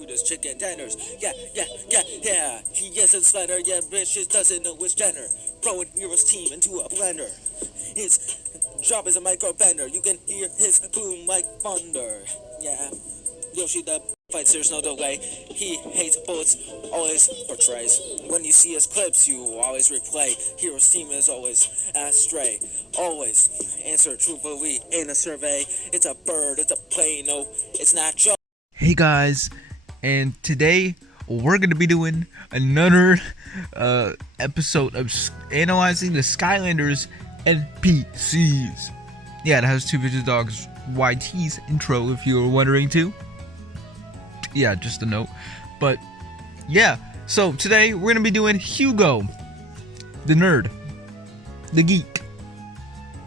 food is chicken tenders. Yeah, yeah, yeah, yeah. He isn't slender, yeah, bitch just doesn't know his gender. Throwing heroes team into a blender. His job is a micro bender. You can hear his boom like thunder. Yeah. Yoshi the fights, there's no delay. He hates bullets, always portrays. When you see his clips, you always replay. Hero's team is always astray. Always answer truthfully in a survey. It's a bird, it's a plane, no, it's not just. Hey guys, and today we're gonna be doing another episode of analyzing the Skylanders NPCs. Yeah, it has two Vicious Dogs YT's intro if you were wondering too. Yeah, just a note. But yeah, so today we're gonna be doing Hugo, the nerd, the geek,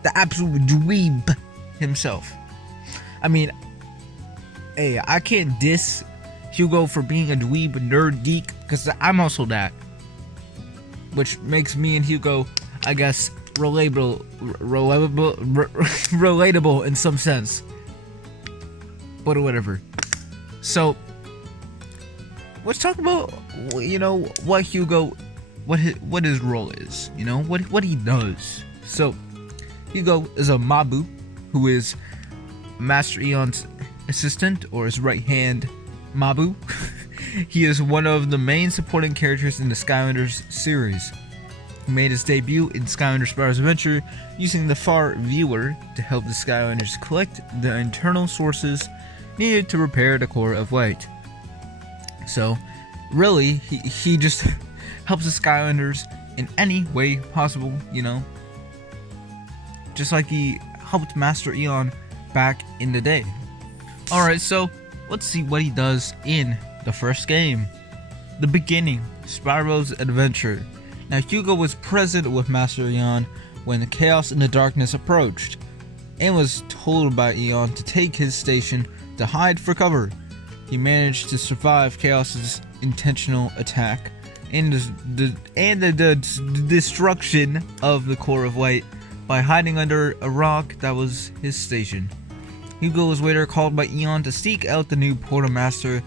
the absolute dweeb himself. I mean, hey, I can't diss Hugo for being a dweeb, nerd, geek, because I'm also that. Which makes me and Hugo, I guess, relatable in some sense. But whatever. So, let's talk about, what Hugo, what his role is, what he does. So, Hugo is a Mabu, who is Master Eon's assistant, or his right hand Mabu. He is one of the main supporting characters in the Skylanders series. He made his debut in Skylanders Spyro's Adventure using the Far Viewer to help the Skylanders collect the internal sources needed to repair the core of light. So really, he just helps the Skylanders in any way possible, just like he helped Master Eon back in the day. Alright, so let's see what he does in the first game. The beginning, Spyro's Adventure. Now, Hugo was present with Master Eon when the chaos and the darkness approached, and was told by Eon to take his station to hide for cover. He managed to survive Chaos's intentional attack and the destruction of the core of light by hiding under a rock that was his station. Hugo was later called by Eon to seek out the new Portal-Master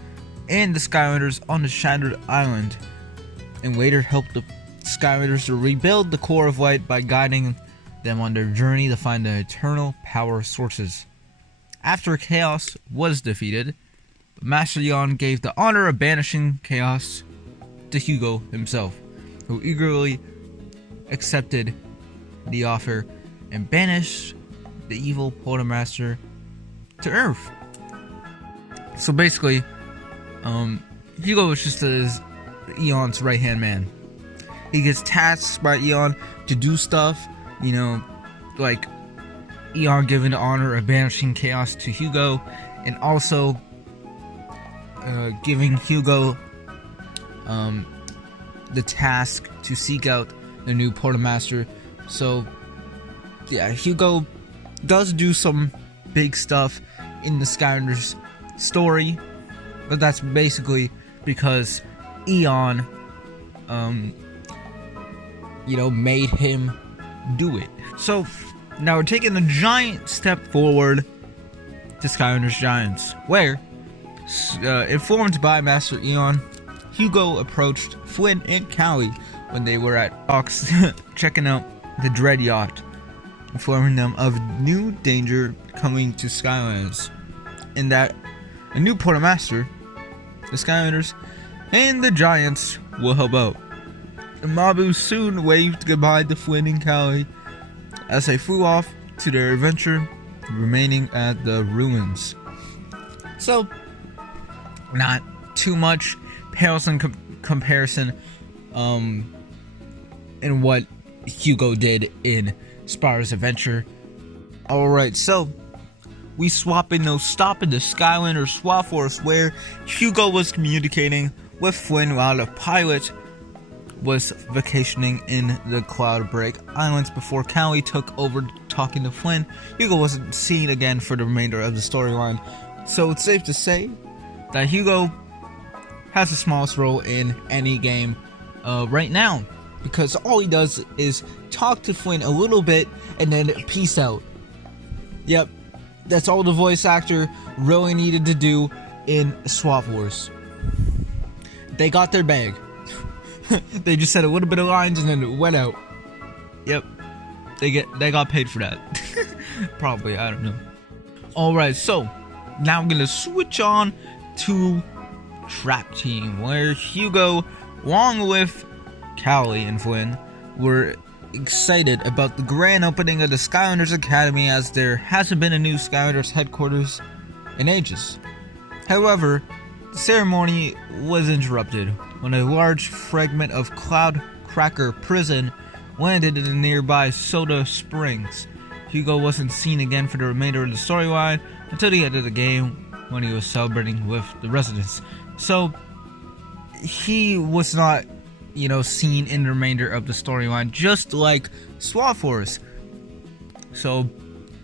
and the Skylanders on the Shattered Island, and later helped the Skylanders to rebuild the core of light by guiding them on their journey to find the eternal power sources. After Chaos was defeated, Master Eon gave the honor of banishing Chaos to Hugo himself, who eagerly accepted the offer and banished the evil Portal-Master to Earth. So basically, Hugo was just Eon's right-hand man. He gets tasked by Eon to do stuff, like Eon giving the honor of banishing Chaos to Hugo, and also giving Hugo the task to seek out the new Portal-Master. So yeah, Hugo does do some big stuff in the Skylanders story, but that's basically because Eon made him do it. So now we're taking a giant step forward to Skylanders Giants, where informed by Master Eon, Hugo approached Flynn and Callie when they were at docks checking out the Dread Yacht, informing them of new danger coming to Skylanders, and that a new Portal-Master, the Skylanders, and the Giants will help out. And Mabu soon waved goodbye to Flynn and Callie as they flew off to their adventure, remaining at the ruins. So, not too much pales in comparison in what Hugo did in Spyro's Adventure. Alright, so we swap in those stop in the Skylanders Swap Force, where Hugo was communicating with Flynn while the pilot was vacationing in the Cloud Break Islands before Callie took over talking to Flynn. Hugo wasn't seen again for the remainder of the storyline, so it's safe to say that Hugo has the smallest role in any game right now, because all he does is talk to Flynn a little bit and then peace out. Yep, that's all the voice actor really needed to do in Swap Wars. they got their bag. They just said a little bit of lines and then it went out. Yep. They got paid for that. Probably, I don't know. Alright, so now I'm gonna switch on to Trap Team, where Hugo, along with Callie and Flynn, were excited about the grand opening of the Skylanders Academy, as there hasn't been a new Skylanders headquarters in ages. However, the ceremony was interrupted when a large fragment of Cloud Cracker Prison landed in the nearby Soda Springs. Hugo wasn't seen again for the remainder of the storyline until the end of the game, when he was celebrating with the residents. So he was not, seen in the remainder of the storyline, just like Swap Force. So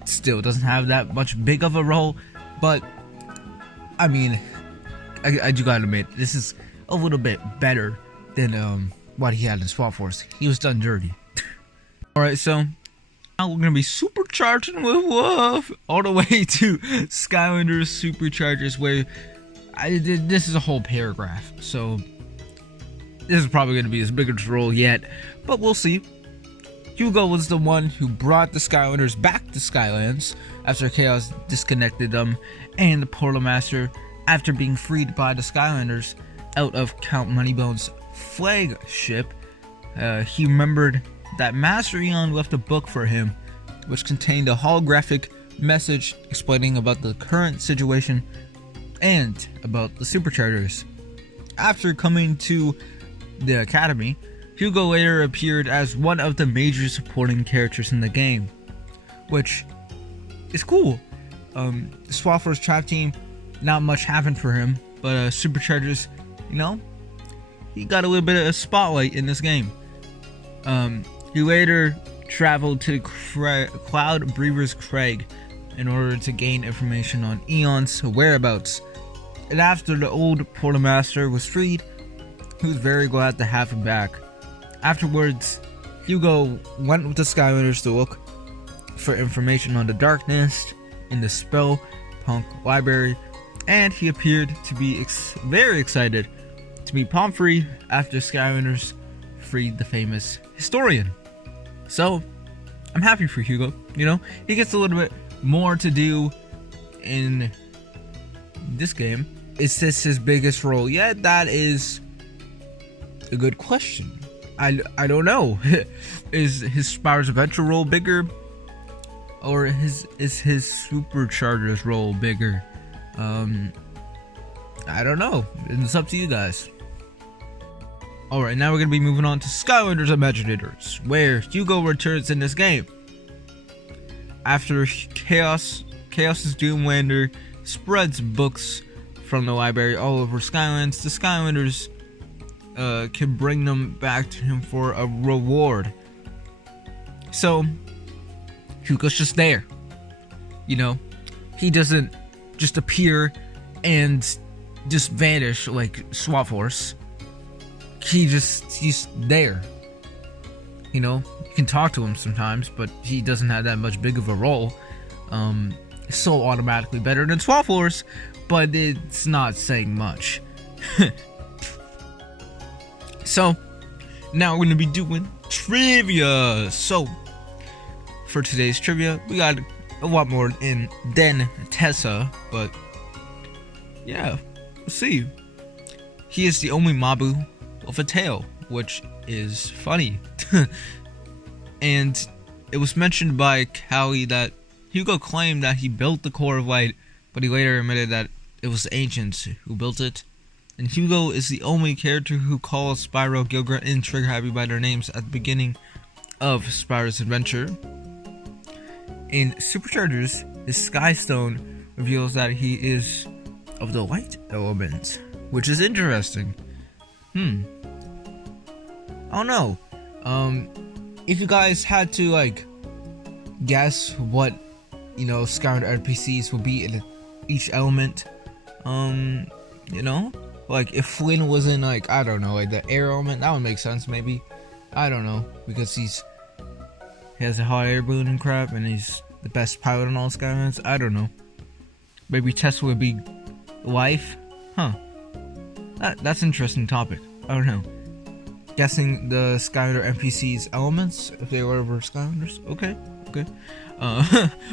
still doesn't have that much big of a role, but I mean, I do gotta admit, this is a little bit better than what he had in Swap Force. He was done dirty. Alright, so now we're gonna be supercharging with Wolf all the way to Skylanders Superchargers, where this is a whole paragraph, so this is probably gonna be his biggest role yet, but we'll see. Hugo was the one who brought the Skylanders back to Skylands after Chaos disconnected them, and the Portal Master, after being freed by the Skylanders out of Count Moneybone's flagship, he remembered that Master Eon left a book for him, which contained a holographic message explaining about the current situation and about the Superchargers. After coming to the Academy, Hugo later appeared as one of the major supporting characters in the game, which is cool. The Swap Force Trap Team, not much happened for him, but Superchargers, he got a little bit of a spotlight in this game. He later traveled to Cloud Breaver's Crag in order to gain information on Eon's whereabouts, and after the old Portal Master was freed, he was very glad to have him back. Afterwards, Hugo went with the Skylanders to look for information on the Darkness in the Spell Punk Library, and he appeared to be very excited to meet Pomfrey after Skylanders freed the famous historian. So, I'm happy for Hugo, he gets a little bit more to do in this game. Is this his biggest role yet? That is a good question. I don't know. Is his Spyro's Adventure role bigger, or is his Superchargers role bigger? I don't know. It's up to you guys. Alright, now we're going to be moving on to Skylanders Imaginators, where Hugo returns in this game. After Chaos's Doomlander spreads books from the library all over Skylands, the Skylanders can bring them back to him for a reward. So, Hugo's just there. He doesn't just appear and just vanish like Swap Force. He's there. You can talk to him sometimes, but he doesn't have that much big of a role. So automatically better than Swap Force, but it's not saying much. So, now we're going to be doing trivia. So, for today's trivia, we got a lot more in than Tessa, but yeah, we'll see. He is the only Mabu with a tail, which is funny. And it was mentioned by Callie that Hugo claimed that he built the Core of Light, but he later admitted that it was the Ancients who built it. And Hugo is the only character who calls Spyro, Gilgrat, and Trigger Happy by their names at the beginning of Spyro's adventure. In Superchargers, his Sky Stone reveals that he is of the light element, which is interesting. I don't know. If you guys had to guess what Skylander NPCs will be in each element, if Flynn was in I don't know, the air element, that would make sense maybe. I don't know, because he has a hot air balloon and crap, and he's the best pilot in all Skylanders. I don't know. Maybe Tessa would be life, huh? That's an interesting topic. I don't know. Guessing the Skylander NPC's elements, if they were ever Skylanders. Okay.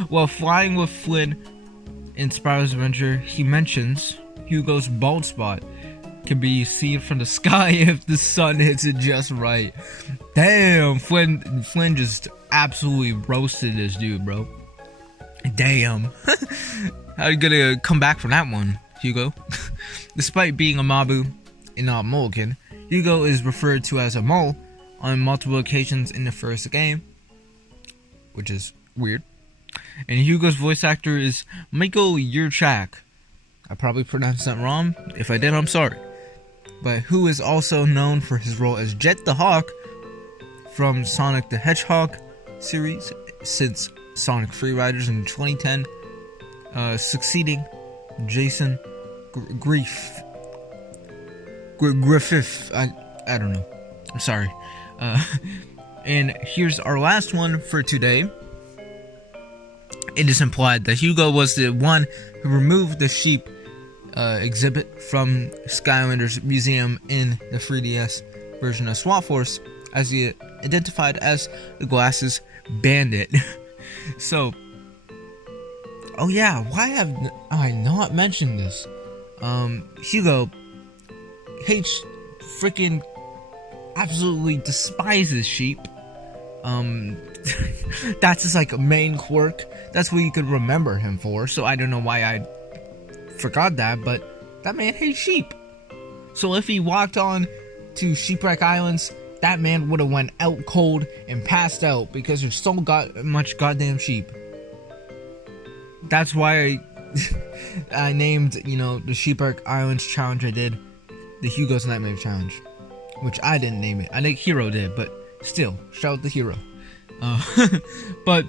While flying with Flynn in Spyro's Adventure, he mentions Hugo's bald spot can be seen from the sky if the sun hits it just right. Damn, Flynn just absolutely roasted this dude, bro. Damn. How are you gonna come back from that one, Hugo? Despite being a Mabu and not Mulligan, Hugo is referred to as a mole on multiple occasions in the first game, which is weird. And Hugo's voice actor is Michael Yurchak. I probably pronounced that wrong. If I did, I'm sorry. But who is also known for his role as Jet the Hawk from Sonic the Hedgehog series since Sonic Free Riders in 2010, succeeding Jason Griffith. I don't know. I'm sorry. And here's our last one for today. It is implied that Hugo was the one who removed the sheep exhibit from Skylanders Museum in the 3DS version of Swap Force, as he identified as the Glasses Bandit. So, oh yeah, why have I not mentioned this? Hugo hates, freaking absolutely despises sheep. That's his like main quirk. That's what you could remember him for. So I don't know why I forgot that, but that man hates sheep. So if he walked on to Shipwreck Islands, that man would have went out cold and passed out because there's so much goddamn sheep. That's why I named, the Shipwreck Islands challenge I did the Hugo's Nightmare Challenge, which I didn't name it. I think Hero did, but still, shout out to Hero. But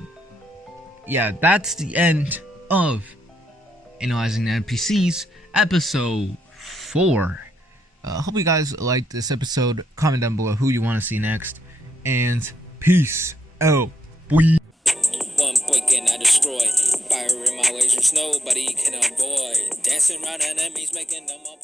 yeah, that's the end of Analyzing the NPCs, episode 4. Hope you guys liked this episode. Comment down below who you want to see next, and peace out, boy. One blink and I destroy. Fire in my lasers, nobody can avoid. Dancing around enemies, making them all